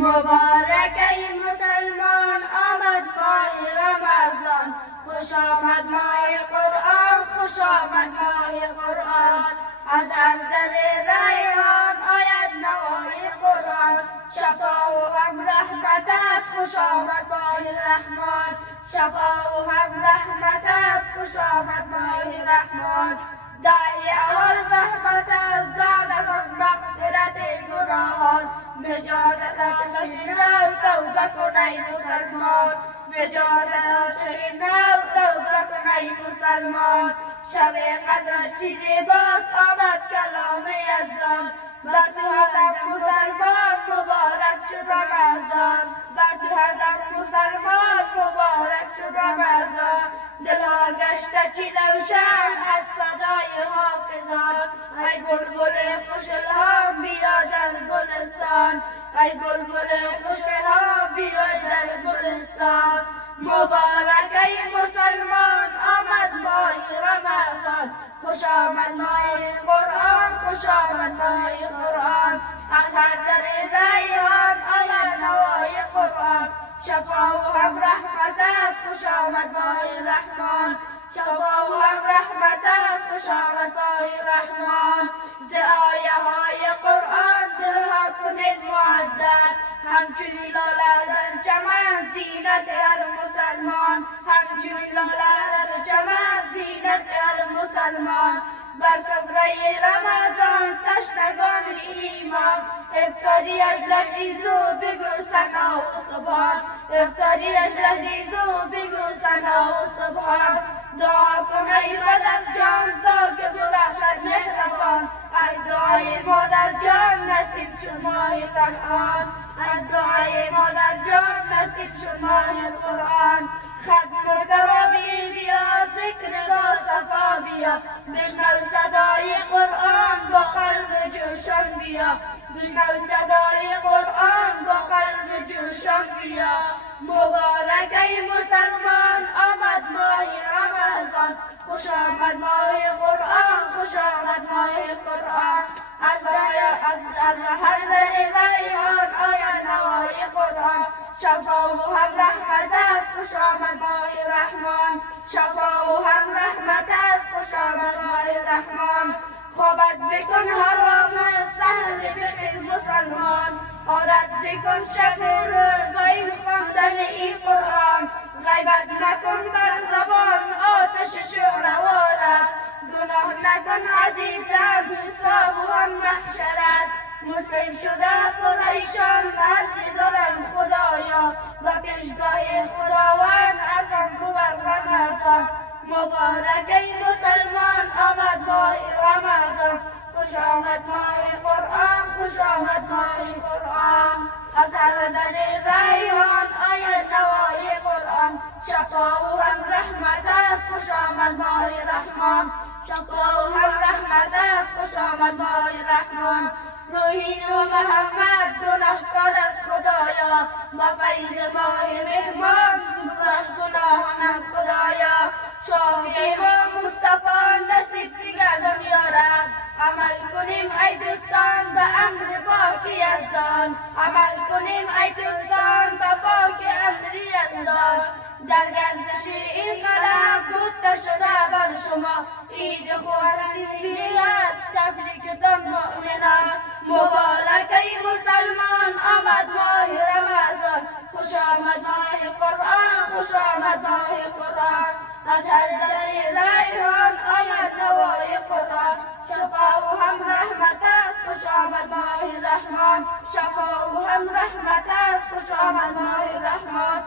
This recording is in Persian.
مبارک ای مسلمان آمد ماه رمضان، خوش آمد ماه قرآن، خوش آمد ماه قرآن. از هر در ریحان آید نوای قرآن، شفا و هم رحمت است، خوش آمد ماه رحمان. شفا و هم رحمت است، خوش آمد ماه رحمان. داعی اول رحمت است، بعد از آن مغفرت گناهان. نجات از چشم توبه کن ای مسلمان، نجات از چشم توبه کن ای مسلمان. شب قدر چیزی باز آمد کلام یزدان، بر تو هر دم مسلمان مبارک شد رمضان. بر تو هر دم مسلمان مبارک شد رمضان. دلها گشته چی روشن از صدای حافظان، ای بلبل خوش الهام بیا در گلستان، ای بلبل خوش الهام بیا در گلستان. مبارک ای مسلمان آمد ماه رمضان، خوش آمد ماه قرآن، خوش آمد ماه قرآن. از هر در ریحان آید نوای قرآن، شفا و هم رحمت است، خوش آمد ماه رحمان. شفا و هم رحمت است، خوش آمد ماه رحمان. ز آیه های قرآن دلها کنید معدل، همچنین لاله در چمن زینت هر مسلمان، همچنین لاله در چمن زینت هر مسلمان. بر سفره رمضان تشنگان ایمان، افطاریش لذیذ و بگو ثنا و سبحان، افطاریش لذیذ و بگو ثنا و سبحان. دعا کن ای پدر جان تا که ببخشد مهربان، از دعای مادر جان نصیب شد ماه قرآن، از دعای مادر جان نصیب شد ماه قرآن. ختم تراویح بیا، ذکر با صفا بیا، بشنو صدای قرآن با قلب جوشان بیا، بشنو صدای قرآن با قلب جوشان بیا. مبارک ای مسلمان آمد ماه رمضان، خوش آمد ماه قرآن، خوش آمد ماه قرآن. از هر در ریحان آید نوای قرآن، شفا و هم رحمت است، خوش آمد ماه رحمان. شفا و هم رحمت است، خوش آمد ماه رحمان. خوابت بکن حرام سحر بخیز مسلمان، عادت بکن شب و روز با این خواندن این قرآن. غیبت نکن بر زبان آتش شعله وارد، گناه نکن عزیزم حساب و هم محشرت. مسلم شده پریشان عرضی دارم خدایا، و پیشگاه خداوند عرضم بود رمضان. مبارک ای مسلمان آمد ماه رمضان، خوش آمد ماه قرآن، خوش آمد ماه قرآن. از هر در ریحان آید نوای قرآن، شفا و هم رحمت است، خوش آمد ماه رحمان. شفا و هم رحمت است، خوش آمد ماه رحمان. روحی و محمد گناهکار از خدایا، با فیض ماه مهمان ببخش گناهانم خدایا. شافی و مصطفی نصیب بگردان یا رب، عمل کنیم ای دوستان به امر پاک یزدان، عمل کنیم ای دوستان به پاک امر یزدان. در گردش این قلم گفته شده بر شما، عید خورشید بیاد تبریکتان مؤمنان. مبارک ای مسلمان آمد ماه رمضان، خوش آمد ماه قرآن، خوش آمد ماه قرآن. از هر در ریحان آید نوای قرآن، شفا و هم رحمت است، خوش آمد ماه رحمان. شفا و هم رحمت است، خوش آمد ماه رحمان.